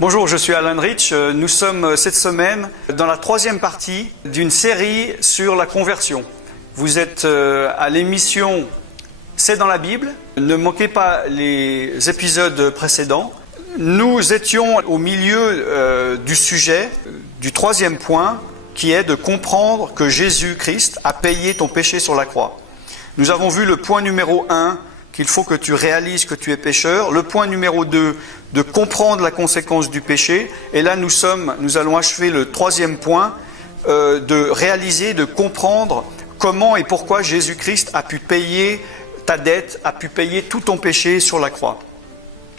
Bonjour, je suis Alan Rich. Nous sommes cette semaine dans la troisième partie d'une série sur la conversion. Vous êtes à l'émission C'est dans la Bible. Ne manquez pas les épisodes précédents. Nous étions au milieu du sujet, du troisième point, qui est de comprendre que Jésus-Christ a payé ton péché sur la croix. Nous avons vu le point numéro 1, qu'il faut que tu réalises que tu es pécheur. Le point numéro 2, de comprendre la conséquence du péché. Et là, nous allons achever le troisième point, de réaliser, de comprendre comment et pourquoi Jésus-Christ a pu payer ta dette, a pu payer tout ton péché sur la croix.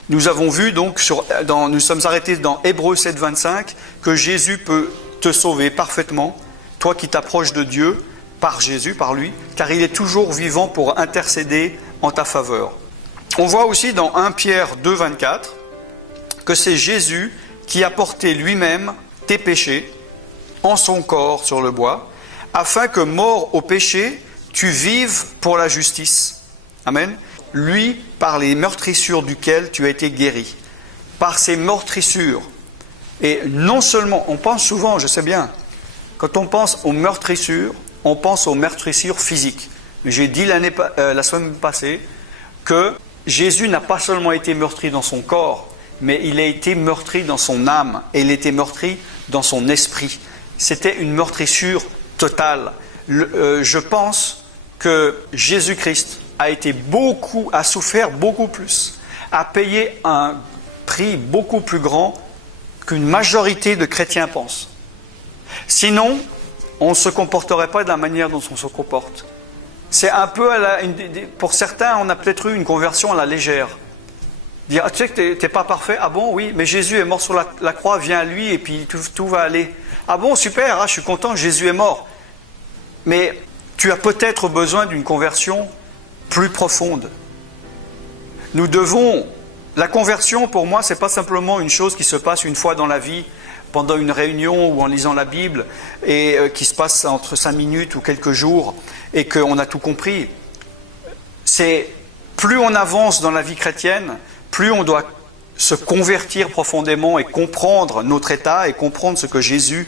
Nous avons vu donc, nous sommes arrêtés dans Hébreux 7, 25, que Jésus peut te sauver parfaitement, toi qui t'approches de Dieu, par Jésus, par lui, car il est toujours vivant pour intercéder en ta faveur. On voit aussi dans 1 Pierre 2, 24 que c'est Jésus qui a porté lui-même tes péchés en son corps sur le bois, afin que, mort au péché, tu vives pour la justice. Amen. Lui, par les meurtrissures duquel tu as été guéri. Par ces meurtrissures. Et non seulement, on pense souvent, je sais bien, quand on pense aux meurtrissures, on pense aux meurtrissures physiques. Mais j'ai dit la semaine passée que Jésus n'a pas seulement été meurtri dans son corps, mais il a été meurtri dans son âme et il a été meurtri dans son esprit. C'était une meurtrissure totale. Je pense que Jésus-Christ a souffert beaucoup plus, a payé un prix beaucoup plus grand qu'une majorité de chrétiens pensent. Sinon, on ne se comporterait pas de la manière dont on se comporte. C'est un peu, pour certains, on a peut-être eu une conversion à la légère. Dire, tu sais que tu n'es pas parfait? Ah bon, oui, mais Jésus est mort sur la croix, viens à lui et puis tout va aller. Ah bon, super, je suis content, Jésus est mort. Mais tu as peut-être besoin d'une conversion plus profonde. La conversion, pour moi, ce n'est pas simplement une chose qui se passe une fois dans la vie, pendant une réunion ou en lisant la Bible, et qui se passe entre 5 minutes ou quelques jours, et qu'on a tout compris. C'est plus on avance dans la vie chrétienne, plus on doit se convertir profondément et comprendre notre état et comprendre ce que Jésus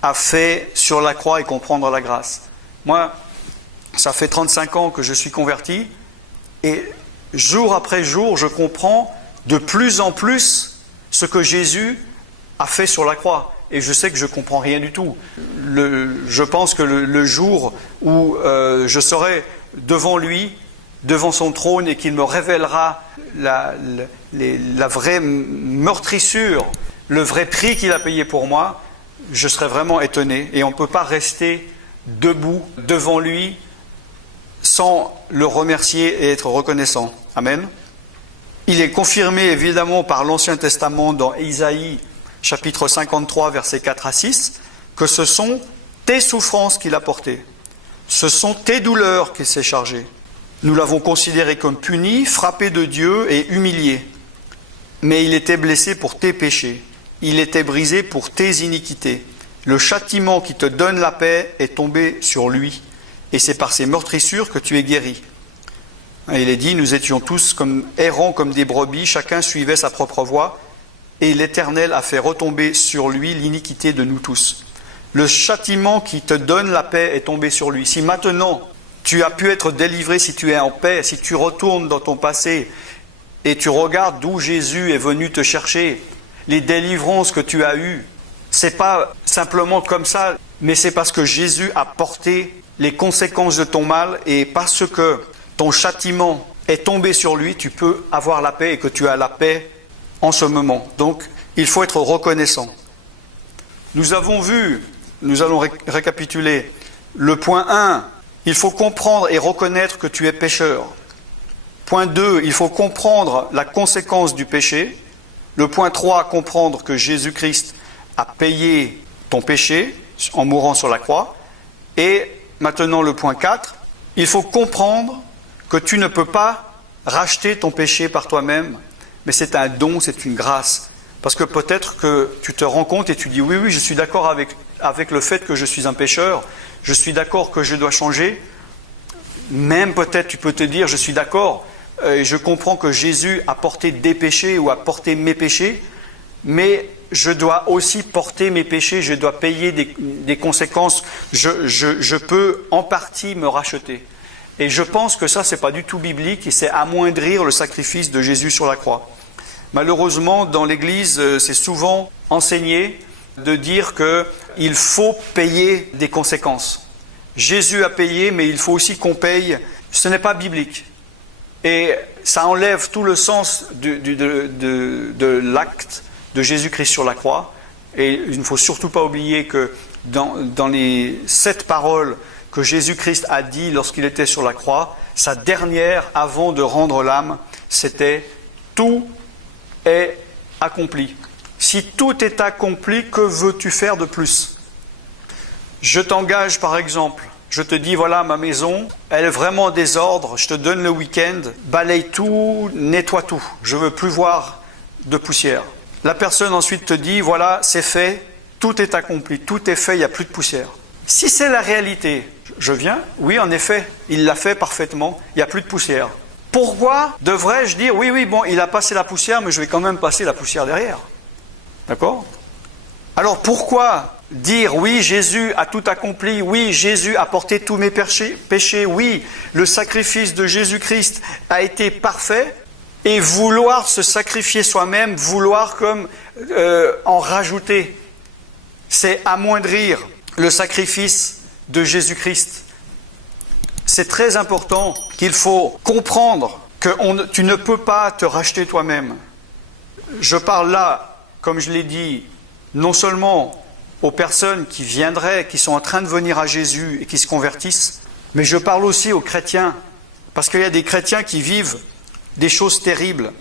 a fait sur la croix et comprendre la grâce. Moi, ça fait 35 ans que je suis converti, et jour après jour, je comprends de plus en plus ce que Jésus a fait sur la croix. Et je sais que je ne comprends rien du tout. Je pense que le jour où je serai devant lui, devant son trône, et qu'il me révélera la vraie meurtrissure, le vrai prix qu'il a payé pour moi, je serai vraiment étonné. Et on ne peut pas rester debout devant lui sans le remercier et être reconnaissant. Amen. Il est confirmé évidemment par l'Ancien Testament dans Isaïe, chapitre 53, versets 4 à 6, que ce sont tes souffrances qu'il a portées. Ce sont tes douleurs qu'il s'est chargé. Nous l'avons considéré comme puni, frappé de Dieu et humilié. Mais il était blessé pour tes péchés. Il était brisé pour tes iniquités. Le châtiment qui te donne la paix est tombé sur lui. Et c'est par ses meurtrissures que tu es guéri. Il est dit, nous étions tous errants comme des brebis, chacun suivait sa propre voie, et l'Éternel a fait retomber sur lui l'iniquité de nous tous. Le châtiment qui te donne la paix est tombé sur lui. Si maintenant tu as pu être délivré, si tu es en paix, si tu retournes dans ton passé et tu regardes d'où Jésus est venu te chercher, les délivrances que tu as eues, c'est pas simplement comme ça, mais c'est parce que Jésus a porté les conséquences de ton mal, et parce que ton châtiment est tombé sur lui, tu peux avoir la paix et que tu as la paix en ce moment. Donc, il faut être reconnaissant. Nous avons vu, nous allons récapituler, le point 1, il faut comprendre et reconnaître que tu es pécheur. Point 2, il faut comprendre la conséquence du péché. Le point 3, comprendre que Jésus-Christ a payé ton péché en mourant sur la croix. Et maintenant le point 4, il faut comprendre que tu ne peux pas racheter ton péché par toi-même, mais c'est un don, c'est une grâce. Parce que peut-être que tu te rends compte et tu dis oui, je suis d'accord avec le fait que je suis un pécheur, je suis d'accord que je dois changer. Même peut-être tu peux te dire je suis d'accord, je comprends que Jésus a porté des péchés ou a porté mes péchés, mais je dois aussi porter mes péchés, je dois payer des conséquences, je peux en partie me racheter. Et je pense que ça, c'est pas du tout biblique et c'est amoindrir le sacrifice de Jésus sur la croix. Malheureusement, dans l'Église, c'est souvent enseigné de dire qu'il faut payer des conséquences. Jésus a payé, mais il faut aussi qu'on paye. Ce n'est pas biblique. Et ça enlève tout le sens de l'acte de Jésus-Christ sur la croix. Et il ne faut surtout pas oublier que dans les 7 paroles que Jésus-Christ a dit lorsqu'il était sur la croix, sa dernière, avant de rendre l'âme, c'était « Tout est accompli ». Si tout est accompli, que veux-tu faire de plus? Je t'engage par exemple, je te dis voilà ma maison, elle est vraiment en désordre, je te donne le week-end, balaye tout, nettoie tout, je ne veux plus voir de poussière. La personne ensuite te dit voilà c'est fait, tout est accompli, tout est fait, il n'y a plus de poussière. Si c'est la réalité, je viens, oui en effet, il l'a fait parfaitement, il n'y a plus de poussière. Pourquoi devrais-je dire oui bon il a passé la poussière mais je vais quand même passer la poussière derrière? D'accord? Alors pourquoi dire oui, Jésus a tout accompli, oui, Jésus a porté tous mes péchés, oui, le sacrifice de Jésus-Christ a été parfait, et vouloir se sacrifier soi-même, vouloir comme en rajouter, c'est amoindrir le sacrifice de Jésus-Christ. C'est très important qu'il faut comprendre que tu ne peux pas te racheter toi-même. Je parle là, comme je l'ai dit, non seulement aux personnes qui viendraient, qui sont en train de venir à Jésus et qui se convertissent, mais je parle aussi aux chrétiens, parce qu'il y a des chrétiens qui vivent des choses terribles,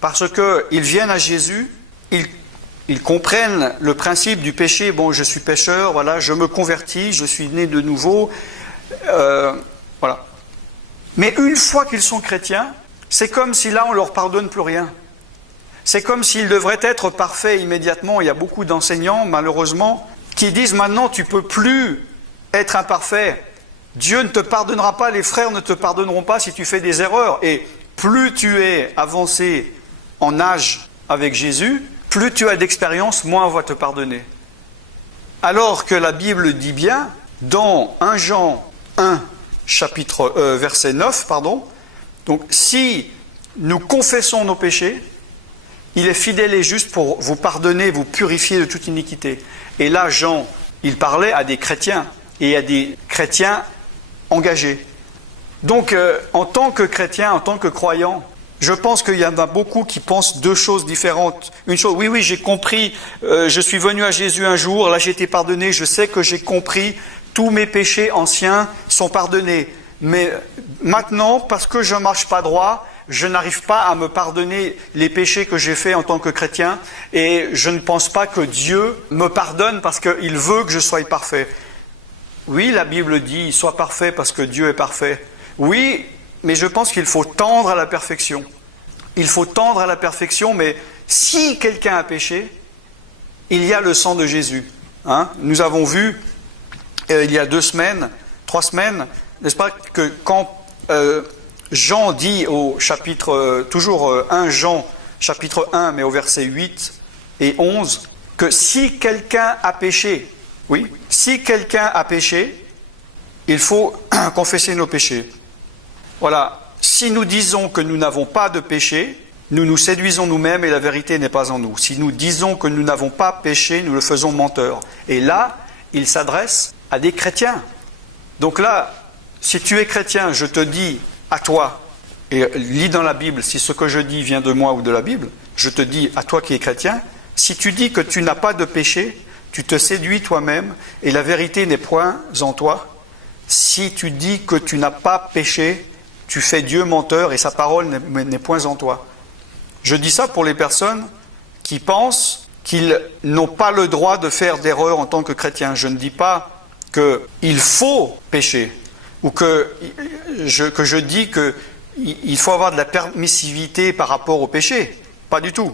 parce qu'ils viennent à Jésus, ils comprennent le principe du péché, bon je suis pécheur, voilà, je me convertis, je suis né de nouveau, voilà. Mais une fois qu'ils sont chrétiens, c'est comme si là on ne leur pardonne plus rien. C'est comme s'ils devraient être parfaits immédiatement. Il y a beaucoup d'enseignants, malheureusement, qui disent maintenant tu ne peux plus être imparfait. Dieu ne te pardonnera pas, les frères ne te pardonneront pas si tu fais des erreurs. Et plus tu es avancé en âge avec Jésus, plus tu as d'expérience, moins on va te pardonner. Alors que la Bible dit bien, dans 1 Jean 1, verset 9, donc si nous confessons nos péchés, il est fidèle et juste pour vous pardonner, vous purifier de toute iniquité. Et là, Jean, il parlait à des chrétiens, et à des chrétiens engagés. Donc, en tant que chrétien, en tant que croyant, je pense qu'il y en a beaucoup qui pensent deux choses différentes. Une chose, oui, j'ai compris, je suis venu à Jésus un jour, là j'ai été pardonné, je sais que j'ai compris, tous mes péchés anciens sont pardonnés. Mais maintenant, parce que je ne marche pas droit, je n'arrive pas à me pardonner les péchés que j'ai faits en tant que chrétien et je ne pense pas que Dieu me pardonne parce qu'il veut que je sois parfait. Oui, la Bible dit « Sois parfait parce que Dieu est parfait ». Oui, mais je pense qu'il faut tendre à la perfection. Il faut tendre à la perfection, mais si quelqu'un a péché, il y a le sang de Jésus. Nous avons vu, il y a 3 semaines, n'est-ce pas, que quand Jean dit au chapitre, toujours 1 Jean, chapitre 1, mais au verset 8 et 11, que si quelqu'un a péché, oui, si quelqu'un a péché, il faut confesser nos péchés. Voilà, si nous disons que nous n'avons pas de péché, nous nous séduisons nous-mêmes et la vérité n'est pas en nous. Si nous disons que nous n'avons pas péché, nous le faisons menteur. Et là, il s'adresse à des chrétiens. Donc là, si tu es chrétien, je te dis à toi, et lis dans la Bible si ce que je dis vient de moi ou de la Bible, je te dis à toi qui es chrétien, si tu dis que tu n'as pas de péché, tu te séduis toi-même et la vérité n'est point en toi. Si tu dis que tu n'as pas péché, tu fais Dieu menteur et sa parole n'est point en toi. Je dis ça pour les personnes qui pensent qu'ils n'ont pas le droit de faire d'erreur en tant que chrétien. Je ne dis pas qu'il faut pécher ou que je dis qu'il faut avoir de la permissivité par rapport au péché. Pas du tout.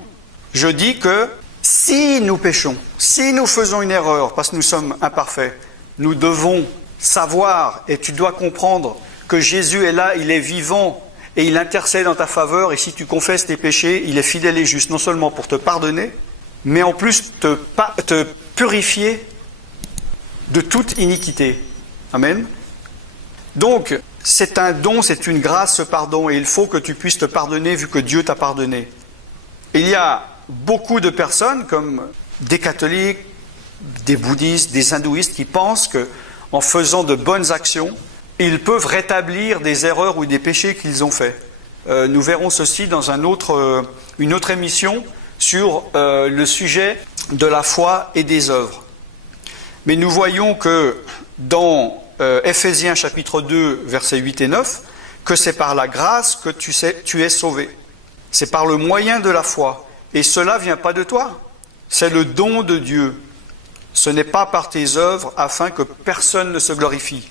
Je dis que si nous péchons, si nous faisons une erreur parce que nous sommes imparfaits, nous devons savoir et tu dois comprendre que Jésus est là, il est vivant et il intercède en ta faveur et si tu confesses tes péchés, il est fidèle et juste non seulement pour te pardonner, mais en plus te purifier de toute iniquité. Amen. Donc, c'est un don, c'est une grâce, ce pardon, et il faut que tu puisses te pardonner vu que Dieu t'a pardonné. Il y a beaucoup de personnes, comme des catholiques, des bouddhistes, des hindouistes, qui pensent qu'en faisant de bonnes actions, ils peuvent rétablir des erreurs ou des péchés qu'ils ont faits. Nous verrons ceci dans une autre émission sur le sujet de la foi et des œuvres. Mais nous voyons que dans Éphésiens chapitre 2, versets 8 et 9, que c'est par la grâce que tu es sauvé. C'est par le moyen de la foi. Et cela ne vient pas de toi. C'est le don de Dieu. Ce n'est pas par tes œuvres afin que personne ne se glorifie.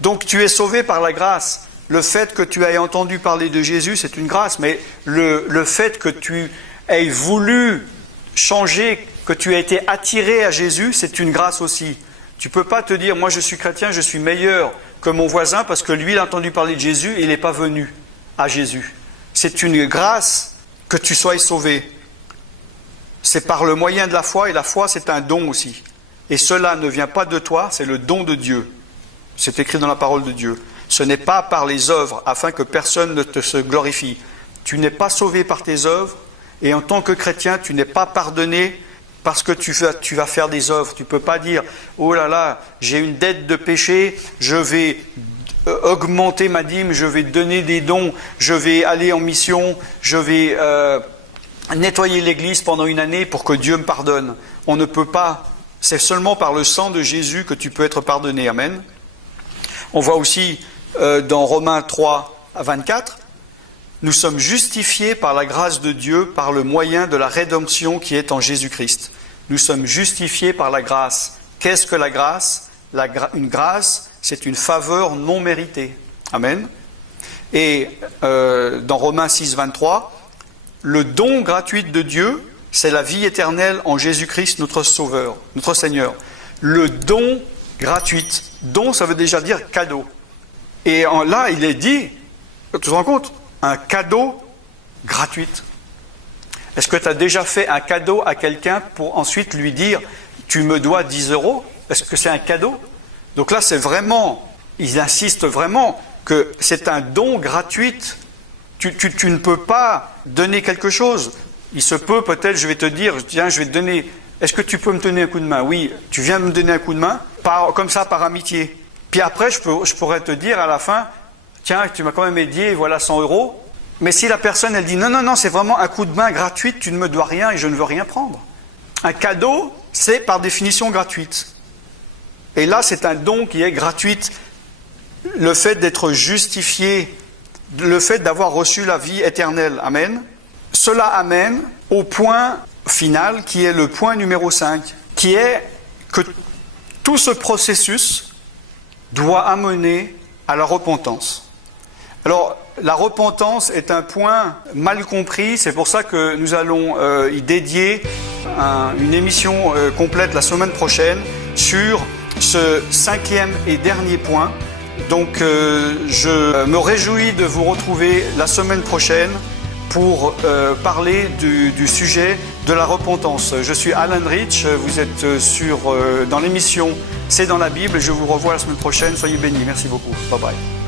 Donc tu es sauvé par la grâce. Le fait que tu aies entendu parler de Jésus, c'est une grâce. Mais le fait que tu aies voulu changer, que tu aies été attiré à Jésus, c'est une grâce aussi. Tu ne peux pas te dire, moi je suis chrétien, je suis meilleur que mon voisin parce que lui il a entendu parler de Jésus et il n'est pas venu à Jésus. C'est une grâce que tu sois sauvé. C'est par le moyen de la foi, et la foi c'est un don aussi. Et cela ne vient pas de toi, c'est le don de Dieu. C'est écrit dans la parole de Dieu. Ce n'est pas par les œuvres, afin que personne ne se glorifie. Tu n'es pas sauvé par tes œuvres, et en tant que chrétien, tu n'es pas pardonné parce que tu vas faire des œuvres. Tu ne peux pas dire, oh là là, j'ai une dette de péché, je vais augmenter ma dîme, je vais donner des dons, je vais aller en mission, je vais nettoyer l'église pendant une année pour que Dieu me pardonne. On ne peut pas. C'est seulement par le sang de Jésus que tu peux être pardonné. Amen. On voit aussi dans Romains 3 à 24, nous sommes justifiés par la grâce de Dieu, par le moyen de la rédemption qui est en Jésus-Christ. Nous sommes justifiés par la grâce. Qu'est-ce que la grâce ? Une grâce, c'est une faveur non méritée. Amen. Et dans Romains 6, 23, le don gratuit de Dieu, c'est la vie éternelle en Jésus-Christ, notre Sauveur, notre Seigneur. Le don gratuit. Don, ça veut déjà dire cadeau. Et là, il est dit, tu te rends compte ? Un cadeau gratuit. Est-ce que tu as déjà fait un cadeau à quelqu'un pour ensuite lui dire « tu me dois 10 €? Est-ce que c'est un cadeau? Donc là, c'est vraiment, il insiste vraiment que c'est un don gratuit. Tu ne peux pas donner quelque chose. Il se peut peut-être, je vais te dire, tiens, je vais te donner, est-ce que tu peux me donner un coup de main? Oui, tu viens me donner un coup de main, comme ça, par amitié. Puis après, je pourrais te dire à la fin, tiens, tu m'as quand même aidé, voilà 100 €. Mais si la personne, elle dit, non, c'est vraiment un coup de main gratuit, tu ne me dois rien et je ne veux rien prendre. Un cadeau, c'est par définition gratuite. Et là, c'est un don qui est gratuit. Le fait d'être justifié, le fait d'avoir reçu la vie éternelle. Amen. Cela amène au point final, qui est le point numéro 5, qui est que tout ce processus doit amener à la repentance. Alors, la repentance est un point mal compris, c'est pour ça que nous allons y dédier une émission complète la semaine prochaine sur ce 5e et dernier point. Donc, je me réjouis de vous retrouver la semaine prochaine pour parler du sujet de la repentance. Je suis Alan Rich, vous êtes dans l'émission C'est dans la Bible, et je vous revois la semaine prochaine. Soyez bénis, merci beaucoup. Bye bye.